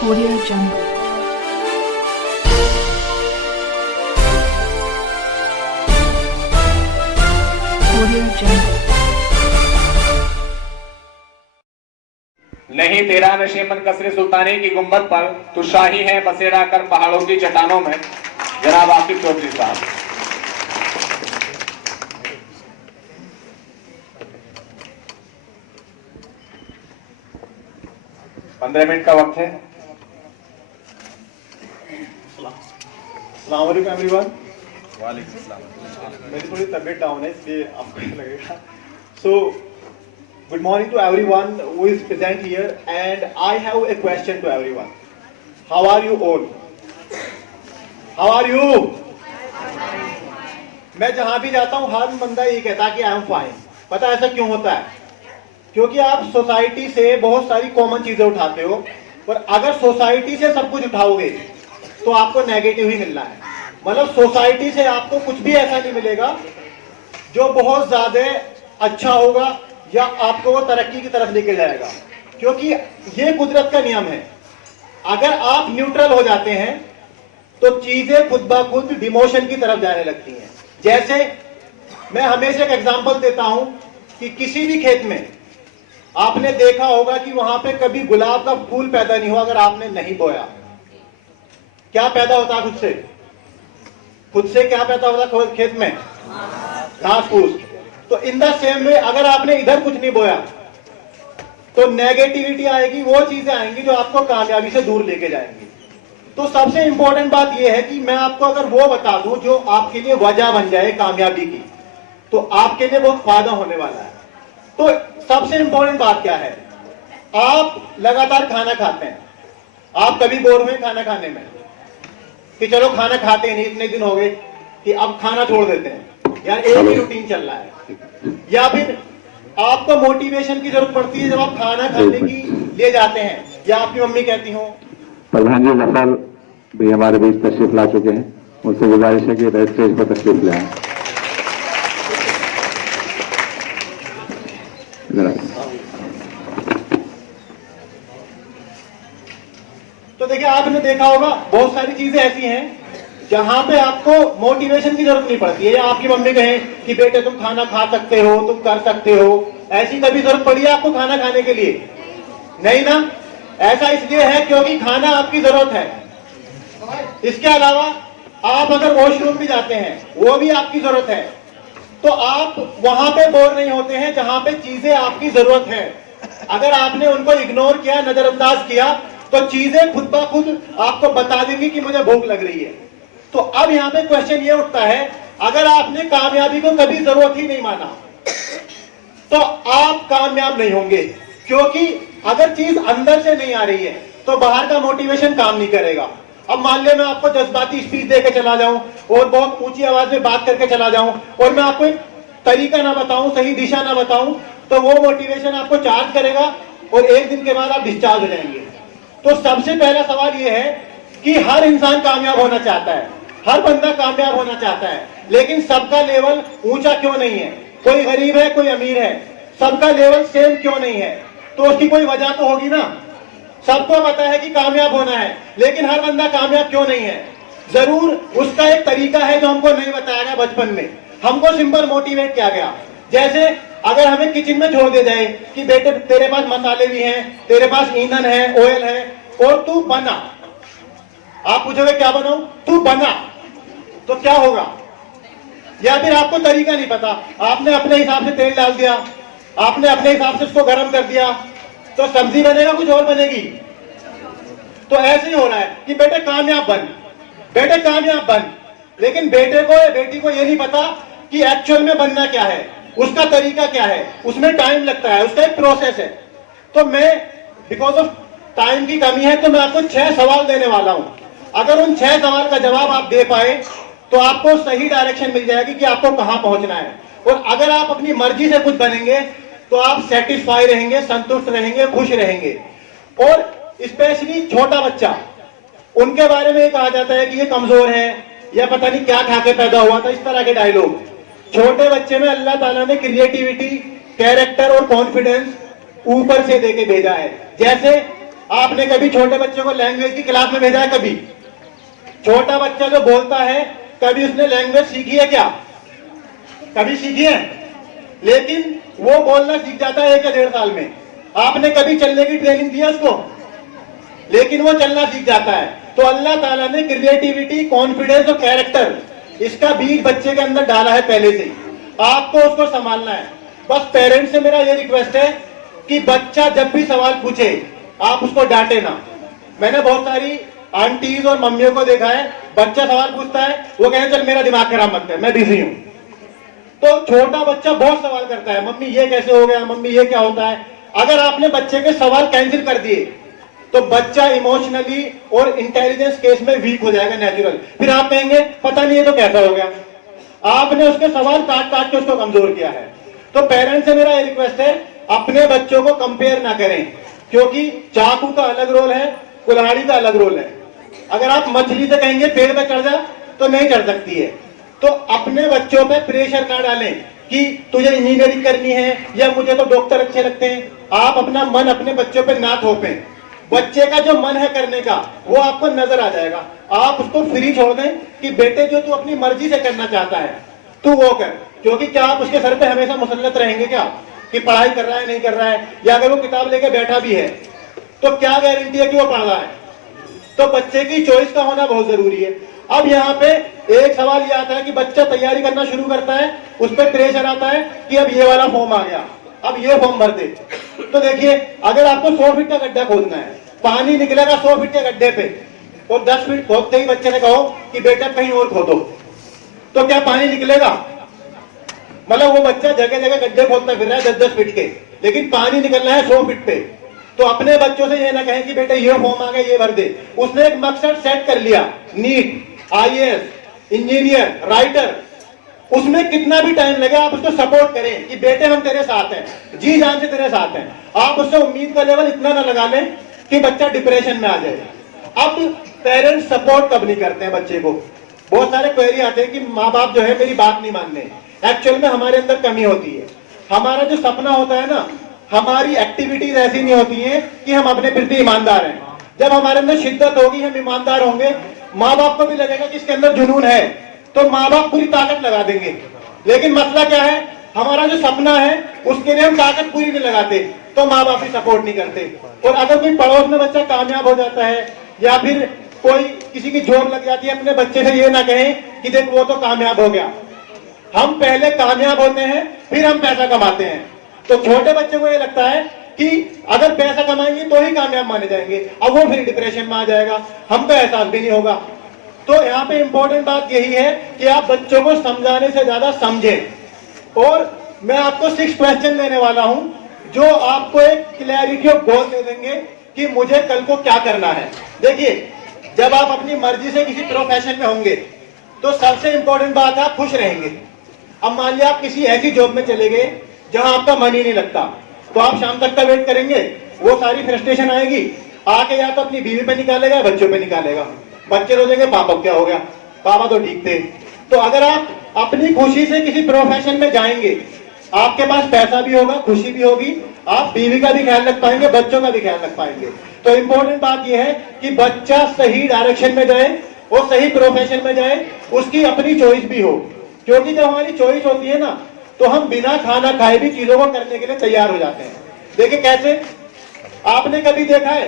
Audio Jungle. Audio Jungle. नहीं तेरा नशे मन कसरे सुल्तानी की गुंबद पर तू शाही है बसेरा कर पहाड़ों की चट्टानों में। जनाब आकिब चौधरी साहब। पंद्रह मिनट का वक्त है। अस्सलाम वालेकुम एवरीवन। वालेकुम अस्सलाम। मेरी थोड़ी तबीयत डाउन है इसलिए आपको लगेगा। So good morning to everyone who is present here and I have a question to everyone. How are you all? How are you? मैं जहां भी जाता हूं हर बंदा ये कहता है कि आई एम फाइन। पता है ऐसा क्यों होता है? क्योंकि आप सोसाइटी से बहुत सारी कॉमन चीजें उठाते हो और अगर सोसाइटी से सब कुछ उठाओगे तो आपको नेगेटिव ही मिलना है। मतलब सोसाइटी से आपको कुछ भी ऐसा नहीं मिलेगा जो बहुत ज्यादा अच्छा होगा या आपको वो तरक्की की तरफ लेके जाएगा, क्योंकि ये कुदरत का नियम है। अगर आप न्यूट्रल हो जाते हैं तो चीजें खुद ब खुद डिमोशन की तरफ जाने लगती हैं। जैसे मैं हमेशा एक एग्जांपल देता हूं कि किसी भी खेत में आपने देखा होगा कि वहां पे कभी गुलाब का फूल पैदा नहीं हुआ अगर आपने नहीं बोया। क्या पैदा होता खुद से? खुद से क्या पैदा होता खेत में? घास फूस। तो इन द सेम वे अगर आपने इधर कुछ नहीं बोया तो नेगेटिविटी आएगी, वो चीजें आएंगी जो आपको कामयाबी से दूर लेके जाएंगी। तो सबसे इंपॉर्टेंट बात यह है कि मैं आपको अगर वो बता दूं जो आपके लिए वजह बन जाए कामयाबी की, तो आपके लिए बहुत फायदा होने वाला है। तो सबसे इंपॉर्टेंट बात क्या है? आप लगातार खाना खाते हैं, आप कभी बोर हुए खाना खाने में कि चलो खाना खाते नहीं, इतने दिन हो गए कि अब खाना छोड़ देते हैं, यार एक ही रूटीन चल रहा है। या फिर आपको मोटिवेशन की जरूरत पड़ती है जब आप खाना खाने की लिए जाते हैं, या आपकी मम्मी कहती हो। प्रधान जी जफर भी हमारे बीच तशरीफ ला चुके हैं, उनसे गुजारिश है कि रेड स्टेज पर तशरीफ ले आए। तो देखिए आपने देखा होगा बहुत सारी चीजें ऐसी हैं जहां पे आपको मोटिवेशन की जरूरत नहीं पड़ती है, या आपकी मम्मी कहे कि बेटे तुम खाना खा सकते हो, तुम कर सकते हो। ऐसी कभी जरूरत पड़ी है आपको खाना खाने के लिए? नहीं ना। ऐसा इसलिए है क्योंकि खाना आपकी जरूरत है। इसके अलावा आप अगर वॉशरूम भी जाते हैं वो भी आपकी जरूरत है। तो आप वहां पे बोर नहीं होते हैं जहां पे चीजें आपकी जरूरत है। अगर आपने उनको इग्नोर किया, नजरअंदाज किया, तो चीजें खुद ब खुद आपको बता देंगी कि मुझे भूख लग रही है। तो अब यहाँ पे क्वेश्चन ये उठता है, अगर आपने कामयाबी को कभी जरूरत ही नहीं माना तो आप कामयाब नहीं होंगे, क्योंकि अगर चीज अंदर से नहीं आ रही है तो बाहर का मोटिवेशन काम नहीं करेगा। अब मान लिया मैं आपको जज्बाती स्पीच देके चला जाऊं और बहुत ऊंची आवाज में बात करके चला जाऊं और मैं आपको एक तरीका ना बताऊं, सही दिशा ना बताऊं, तो वो मोटिवेशन आपको चार्ज करेगा और एक दिन के बाद आप डिस्चार्ज हो जाएंगे। तो सबसे पहला सवाल ये है कि हर इंसान कामयाब होना चाहता है, हर बंदा कामयाब होना चाहता है, लेकिन सबका लेवल ऊंचा क्यों नहीं है? कोई गरीब है, कोई अमीर है, सबका लेवल सेम क्यों नहीं है? तो उसकी कोई वजह तो होगी ना। सबको पता है कि कामयाब होना है, लेकिन हर बंदा कामयाब क्यों नहीं है? जरूर उसका एक तरीका है जो हमको नहीं बताया गया बचपन में। हमको सिंपल मोटिवेट किया गया। जैसे अगर हमें किचन में छोड़ दिया जाए कि बेटे तेरे पास मसाले भी हैं, तेरे पास ईंधन है, ऑयल है, और तू बना। आप पूछोगे क्या बनाऊं? तू बना। तो क्या होगा? या फिर आपको तरीका नहीं पता, आपने अपने हिसाब से तेल डाल दिया, आपने अपने हिसाब से उसको गर्म कर दिया, तो सब्जी बनेगा कुछ और बनेगी। तो ऐसे ही हो रहा है कि बेटे कामयाब बन, बेटे कामयाब बन, लेकिन बेटे को या बेटी को ये नहीं पता कि एक्चुअल में बनना क्या है, उसका तरीका क्या है, उसमें टाइम लगता है, उसका एक प्रोसेस है। तो मैं बिकॉज ऑफ टाइम की कमी है तो मैं आपको 6 सवाल देने वाला हूं। अगर उन 6 सवाल का जवाब आप दे पाए तो आपको सही डायरेक्शन मिल जाएगी कि आपको कहां पहुंचना है। और अगर आप अपनी मर्जी से कुछ बनेंगे तो आप सेटिस्फाई रहेंगे, संतुष्ट रहेंगे, खुश रहेंगे। और स्पेशली छोटा बच्चा, उनके बारे में कहा जाता है कि ये कमजोर है या पता नहीं क्या खा के पैदा हुआ था, इस तरह के डायलॉग। छोटे बच्चे में अल्लाह ताला ने क्रिएटिविटी, कैरेक्टर और कॉन्फिडेंस ऊपर से देके भेजा है। जैसे आपने कभी छोटे बच्चों को लैंग्वेज की क्लास में भेजा है? कभी छोटा बच्चा जो बोलता है, कभी उसने लैंग्वेज सीखी है क्या? कभी सीखी है? लेकिन वो बोलना सीख जाता है 1 या 1.5 साल में। आपने कभी चलने की ट्रेनिंग दी है उसको? लेकिन वो चलना सीख जाता है। तो अल्लाह ताला ने क्रिएटिविटी, कॉन्फिडेंस और कैरेक्टर, इसका बीज बच्चे के अंदर डाला है पहले से ही। आपको उसको संभालना है। बस पेरेंट्स से मेरा ये रिक्वेस्ट है कि बच्चा जब भी सवाल पूछे आप उसको डांटे ना। मैंने बहुत सारी आंटीज और मम्मियों को देखा है, बच्चा सवाल पूछता है, वो कहे चल मेरा दिमाग खराब मत कर, मैं बिजी हूं। तो छोटा बच्चा बहुत सवाल करता है, मम्मी ये कैसे हो गया, मम्मी ये क्या होता है। अगर आपने बच्चे के सवाल कैंसिल कर दिए तो बच्चा इमोशनली और इंटेलिजेंस केस में वीक हो जाएगा नेचुरल। फिर आप कहेंगे पता नहीं है तो कैसा हो गया। आपने उसके सवाल काट काट के उसको कमजोर किया है। तो पेरेंट्स से मेरा ये रिक्वेस्ट है, अपने बच्चों को कंपेयर ना करें, क्योंकि चाकू का अलग रोल है, कुल्हाड़ी का अलग रोल है। अगर आप मछली से कहेंगे पेड़ पे चढ़ जा तो नहीं चढ़ सकती है। तो अपने बच्चों पे प्रेशर ना डालें कि तुझे इंजीनियरिंग करनी है या मुझे तो डॉक्टर अच्छे लगते हैं। आप अपना मन अपने बच्चों पे ना थोपें। बच्चे का जो मन है करने का वो आपको नजर आ जाएगा। आप उसको फ्री छोड़ दें कि बेटे जो तू अपनी मर्जी से करना चाहता है तू वो कर। क्योंकि क्या आप उसके सर पे हमेशा मुसल्लत रहेंगे क्या कि पढ़ाई कर रहा है नहीं कर रहा है, या अगर वो किताब लेके बैठा भी है तो क्या गारंटी है कि वो पढ़ रहा है। तो बच्चे की चॉइस का होना बहुत जरूरी है। अब यहाँ पे एक सवाल ये आता है कि बच्चा तैयारी करना शुरू करता है, उस पर प्रेशर आता है कि अब ये वाला फॉर्म आ गया, अब ये फॉर्म भर दे। तो देखिए, अगर आपको 100 फीट का गड्ढा खोदना है, पानी निकलेगा 100 फीट के गड्ढे पे, और 10 फीट खोदते ही बच्चे ने कहो कि बेटा कहीं और खोदो, तो क्या पानी निकलेगा? मतलब वो बच्चा जगह जगह गड्ढे खोदता फिर रहा है 10-10 फीट के, लेकिन पानी निकलना है 100 फीट पे। तो अपने बच्चों से ये ना कहें कि बेटा ये फॉर्म आ गया ये भर दे। उसने एक मकसद सेट कर लिया, नीट, IAS, इंजीनियर, राइटर, उसमें कितना भी टाइम लगे आप उसको सपोर्ट करें कि बेटे हम तेरे साथ हैं, जी जान से तेरे साथ हैं। आप उससे उम्मीद का लेवल इतना ना लगा लें कि बच्चा डिप्रेशन में आ जाए। अब पेरेंट्स सपोर्ट कब नहीं करते हैं बच्चे को? बहुत सारे क्वेरी आते हैं कि माँ बाप जो है मेरी बात नहीं मान रहे। एक्चुअल में हमारे अंदर कमी होती है। हमारा जो सपना होता है ना, हमारी एक्टिविटीज ऐसी नहीं होती हैं कि हम अपने प्रति ईमानदार हैं। जब हमारे अंदर शिद्दत होगी, हम ईमानदार होंगे, माँ बाप को भी लगेगा कि इसके अंदर जुनून है, तो माँ बाप पूरी ताकत लगा देंगे। लेकिन मसला क्या है, हमारा जो सपना है उसके लिए हम ताकत पूरी नहीं लगाते, तो माँ बाप भी सपोर्ट नहीं करते। और अगर कोई पड़ोस में बच्चा कामयाब हो जाता है या फिर कोई किसी की जॉब लग जाती है, अपने बच्चे से ये ना कहें कि देख वो तो कामयाब हो गया। हम पहले कामयाब होते हैं फिर हम पैसा कमाते हैं। तो छोटे बच्चे को ये लगता है कि अगर पैसा कमाएंगे तो ही कामयाब माने जाएंगे, अब वो फिर डिप्रेशन में आ जाएगा, हमको एहसास भी नहीं होगा। तो यहाँ पे इंपॉर्टेंट बात यही है कि आप बच्चों को समझाने से ज्यादा समझें। और मैं आपको 6 क्वेश्चन देने वाला हूं जो आपको एक क्लैरिटी ऑफ गोल दे देंगे कि मुझे कल को क्या करना है। देखिए, जब आप अपनी मर्जी से किसी प्रोफेशन में होंगे तो सबसे इंपॉर्टेंट बात है आप खुश रहेंगे। अब मान लिया आप किसी ऐसी जॉब में चले गए जहां आपका मन ही नहीं लगता, तो आप शाम तक का वेट करेंगे, वो सारी फ्रस्ट्रेशन आएगी, आके या तो अपनी बीवी पे निकालेगा, बच्चों पे निकालेगा। बच्चे रोजेंगे पापा क्या हो गया, पापा तो ठीक थे। तो अगर आप अपनी खुशी से किसी प्रोफेशन में जाएंगे, आपके पास पैसा भी होगा, खुशी भी होगी, आप बीवी का भी ख्याल रख पाएंगे, बच्चों का भी ख्याल रख पाएंगे। तो इंपॉर्टेंट बात यह है कि बच्चा सही डायरेक्शन में जाए और सही प्रोफेशन में जाए, उसकी अपनी चॉइस भी हो। क्योंकि जब हमारी चॉइस होती है ना, तो हम बिना खाना खाए भी चीजों को करने के लिए तैयार हो जाते हैं। देखिए कैसे, आपने कभी देखा है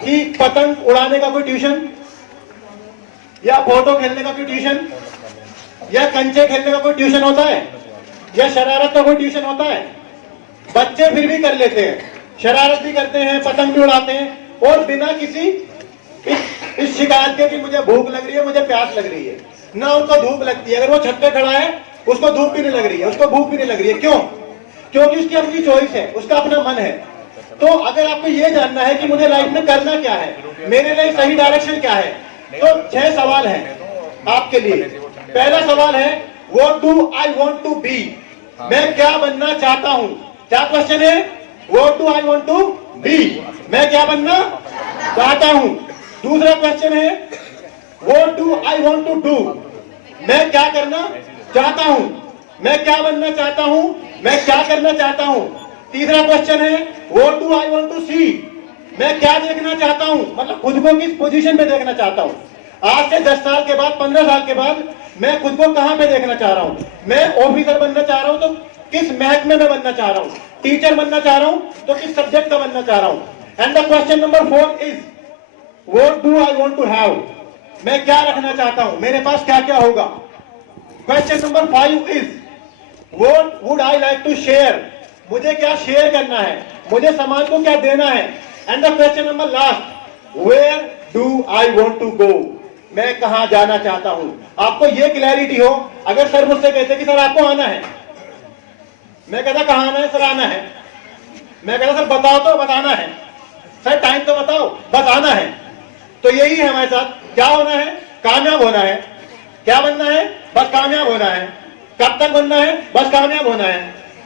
कि पतंग उड़ाने का कोई ट्यूशन, या फोटो खेलने का कोई ट्यूशन, या कंचे खेलने का कोई ट्यूशन होता है, या शरारत का कोई ट्यूशन होता है? बच्चे फिर भी कर लेते हैं, शरारत भी करते हैं, पतंग भी उड़ाते हैं, और बिना किसी इस शिकायत के कि मुझे भूख लग रही है, मुझे प्यास लग रही है। ना उनको धूप लगती है, अगर वो छत पे खड़ा है उसको धूप भी नहीं लग रही है, उसको भूख भी नहीं लग रही है। क्यों? क्योंकि उसकी अपनी चॉइस है, उसका अपना मन है। तो अगर आपको ये जानना है कि मुझे लाइफ में करना क्या है, मेरे लिए सही डायरेक्शन क्या है, तो 6 सवाल हैं आपके लिए। पहला सवाल है, what do I want to be, मैं क्या बनना चाहता हूं। क्या क्वेश्चन है? What do I want to be, मैं क्या बनना चाहता हूं। दूसरा क्वेश्चन है, what do I want to do, मैं क्या करना चाहता हूं, मैं क्या बनना चाहता हूं, मैं क्या करना चाहता हूं। तीसरा क्वेश्चन है, what do I want to see, मैं क्या देखना चाहता हूं, मतलब खुद को किस पोजीशन पे देखना चाहता हूं। आज से 10 साल के बाद, 15 साल के बाद मैं खुद को कहां पे देखना चाह रहा हूं। मैं ऑफिसर बनना चाह रहा हूं तो किस महकमे में बनना चाह रहा हूं, टीचर बनना चाह रहा हूं तो किस सब्जेक्ट का बनना चाह रहा हूं। And the question number 4 is what do I want to have, मैं क्या रखना चाहता हूं, मेरे पास क्या क्या होगा। Question number 5 is what would I like to share, मुझे क्या शेयर करना है, मुझे समाज को क्या देना है। And the question number last, where do I want to go, मैं कहां जाना चाहता हूं। आपको ये क्लैरिटी हो, अगर सर मुझसे कहते कि सर आपको आना है, मैं कहता कहां आना है सर, आना है। मैं कहता सर बताओ तो, बताना है। सर टाइम तो बताओ, बस आना है। तो यही है हमारे साथ, क्या होना है, कामयाब होना है। क्या बनना है, बस कामयाब होना है। कब तक बनना है, बस कामयाब होना है।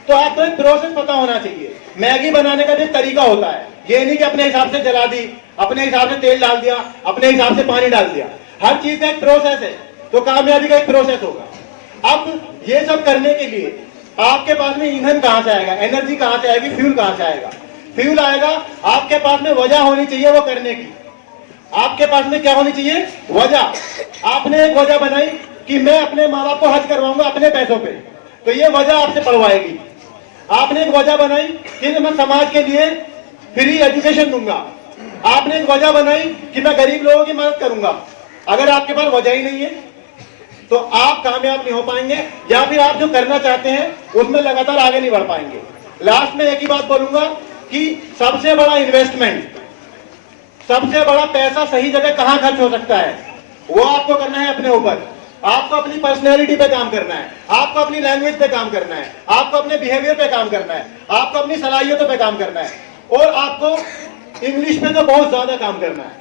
तो आपको एक प्रोसेस पता होना चाहिए। मैगी बनाने का भी एक तरीका होता है, ये नहीं कि अपने हिसाब से जला दी, अपने हिसाब से तेल डाल दिया, अपने हिसाब से पानी डाल दिया। हर चीज का एक प्रोसेस है, तो कामयाबी का एक प्रोसेस होगा। अब ये सब करने के लिए आपके पास में ईंधन कहां से आएगा, एनर्जी कहां से आएगी, फ्यूल कहां से आएगा। फ्यूल आएगा, आपके पास में वजह होनी चाहिए वो करने की। आपके पास में क्या होनी चाहिए, वजह। आपने एक वजह बनाई कि मैं अपने माँ बाप को हज करवाऊंगा अपने पैसों पे, तो ये वजह आपसे पढ़वाएगी। आपने एक वजह बनाई कि मैं समाज के लिए फ्री एजुकेशन दूंगा। आपने एक वजह बनाई कि मैं गरीब लोगों की मदद करूंगा। अगर आपके पास वजह ही नहीं है तो आप कामयाब नहीं हो पाएंगे, या फिर आप जो करना चाहते हैं उसमें लगातार आगे नहीं बढ़ पाएंगे। लास्ट में एक ही बात बोलूंगा कि सबसे बड़ा इन्वेस्टमेंट, सबसे बड़ा पैसा सही जगह कहां खर्च हो सकता है, वो आपको करना है अपने ऊपर। आपको अपनी पर्सनैलिटी पे काम करना है, आपको अपनी लैंग्वेज पे काम करना है, आपको अपने बिहेवियर पे काम करना है, आपको अपनी सलाहियतों पे काम करना है, और आपको इंग्लिश पे तो बहुत ज्यादा काम करना है।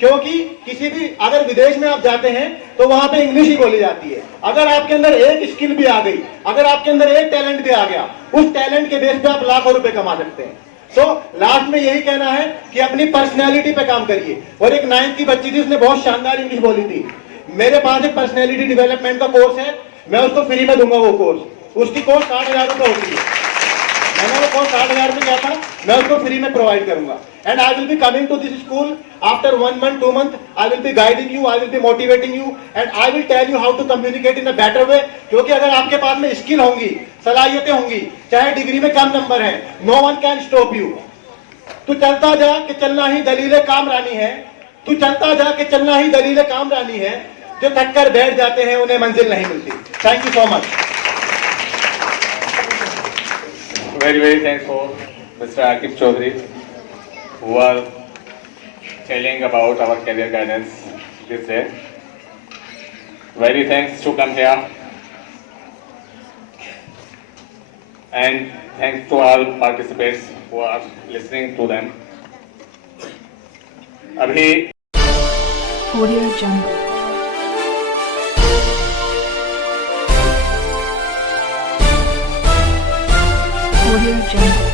क्योंकि किसी भी, अगर विदेश में आप जाते हैं तो वहां पे इंग्लिश ही बोली जाती है। अगर आपके अंदर एक स्किल भी आ गई, अगर आपके अंदर एक टैलेंट भी आ गया, उस टैलेंट के बेस पे आप लाखों रुपए कमा सकते हैं। तो लास्ट में यही कहना है कि अपनी पर्सनैलिटी पे काम करिए। और एक 9th की बच्ची थी, उसने बहुत शानदार इंग्लिश बोली थी। मेरे पास एक पर्सनैलिटी डेवलपमेंट का कोर्स है, मैं उसको फ्री में दूंगा वो कोर्स। उसकी कोर्स 60,000 रुपए होती है। मैंने वो कोर्स 60,000 रुपए किया था, मैं उसको फ्री में प्रोवाइड करूंगा। And I will be coming to this school after 1 month, 2 months. I will be guiding you, I will be motivating you, and I will tell you how to communicate in a better way. क्योंकि अगर आपके पास में skill होंगी, सलाहियतें होंगी, चाहे degree में कम number है, no one can stop you. तू चलता जा कि चलना ही दलील कामरानी है, तू चलता जा कि चलना ही दलील कामरानी है। जो थक कर बैठ जाते हैं उन्हें मंजिल नहीं मिलती। Thank you so much. Very thanks for Mr. Akif Chaudhary, who are telling about our career guidance this day. Very thanks to come here, and thanks to all participants who are listening to them. अभी Audio Jungle. Audio Jungle.